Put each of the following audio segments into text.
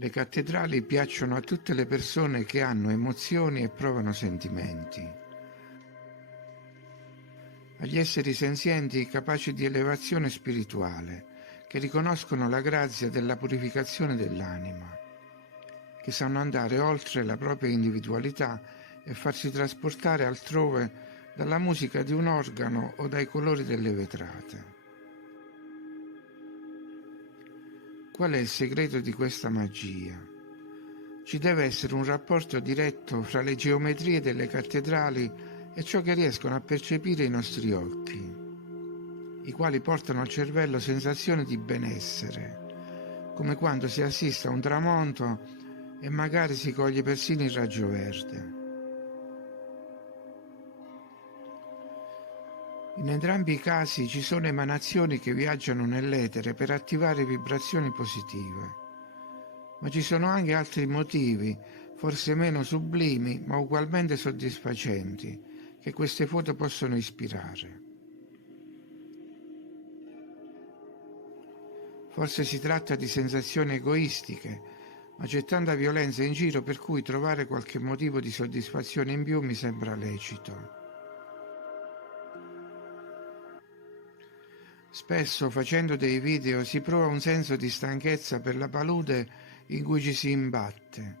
Le cattedrali piacciono a tutte le persone che hanno emozioni e provano sentimenti. Agli esseri senzienti capaci di elevazione spirituale, che riconoscono la grazia della purificazione dell'anima, che sanno andare oltre la propria individualità e farsi trasportare altrove dalla musica di un organo o dai colori delle vetrate. Qual è il segreto di questa magia? Ci deve essere un rapporto diretto fra le geometrie delle cattedrali e ciò che riescono a percepire i nostri occhi, i quali portano al cervello sensazioni di benessere, come quando si assiste a un tramonto e magari si coglie persino il raggio verde. In entrambi i casi ci sono emanazioni che viaggiano nell'etere per attivare vibrazioni positive, ma ci sono anche altri motivi, forse meno sublimi ma ugualmente soddisfacenti, che queste foto possono ispirare. Forse si tratta di sensazioni egoistiche, ma c'è tanta violenza in giro per cui trovare qualche motivo di soddisfazione in più mi sembra lecito. Spesso facendo dei video si prova un senso di stanchezza per la palude in cui ci si imbatte,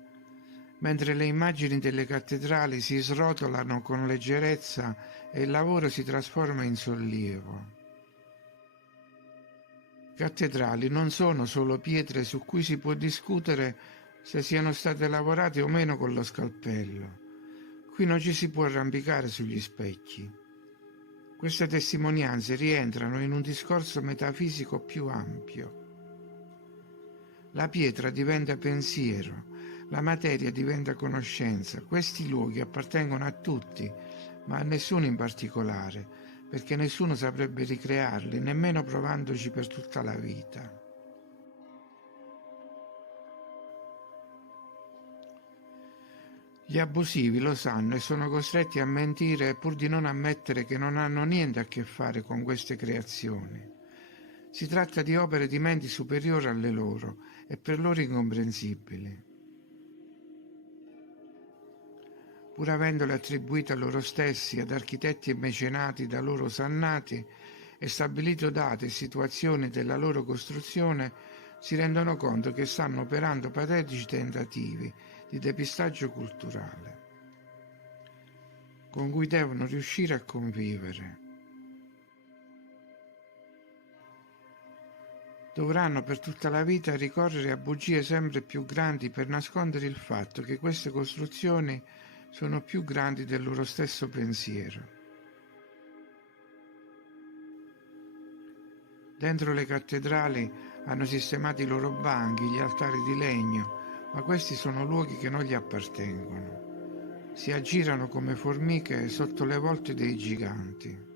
mentre le immagini delle cattedrali si srotolano con leggerezza e il lavoro si trasforma in sollievo. Cattedrali non sono solo pietre su cui si può discutere se siano state lavorate o meno con lo scalpello. Qui non ci si può arrampicare sugli specchi. Queste testimonianze rientrano in un discorso metafisico più ampio. La pietra diventa pensiero, la materia diventa conoscenza. Questi luoghi appartengono a tutti, ma a nessuno in particolare, perché nessuno saprebbe ricrearli, nemmeno provandoci per tutta la vita. Gli abusivi lo sanno e sono costretti a mentire pur di non ammettere che non hanno niente a che fare con queste creazioni. Si tratta di opere di menti superiori alle loro e per loro incomprensibili. Pur avendole attribuite a loro stessi, ad architetti e mecenati da loro osannati, e stabilito date e situazioni della loro costruzione, si rendono conto che stanno operando patetici tentativi di depistaggio culturale, con cui devono riuscire a convivere. Dovranno per tutta la vita ricorrere a bugie sempre più grandi per nascondere il fatto che queste costruzioni sono più grandi del loro stesso pensiero. Dentro le cattedrali hanno sistemato i loro banchi, gli altari di legno, ma questi sono luoghi che non gli appartengono. Si aggirano come formiche sotto le volte dei giganti.